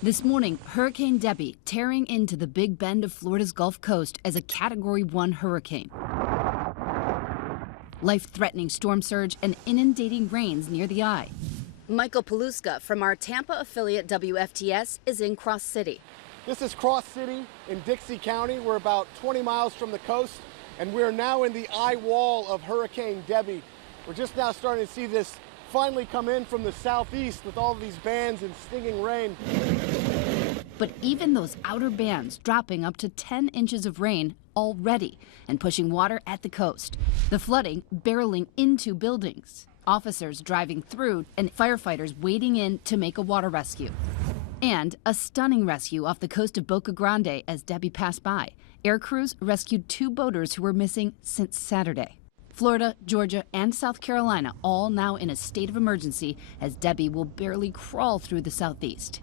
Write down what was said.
This morning, Hurricane Debby tearing into the Big Bend of Florida's Gulf Coast as a Category 1 hurricane. Life-threatening storm surge and inundating rains near the eye. Michael Paluska from our Tampa affiliate WFTS is in Cross City. This is Cross City in Dixie County. We're about 20 miles from the coast, and we're now in the eye wall of Hurricane Debby. We're just now starting to see this finally come in from the southeast with all of these bands and stinging rain. But even those outer bands dropping up to 10 inches of rain already and pushing water at the coast. The flooding barreling into buildings. Officers driving through and firefighters wading in to make a water rescue. And a stunning rescue off the coast of Boca Grande as Debby passed by. Air crews rescued 2 boaters who were missing since Saturday. Florida, Georgia, and South Carolina all now in a state of emergency as Debby will barely crawl through the southeast.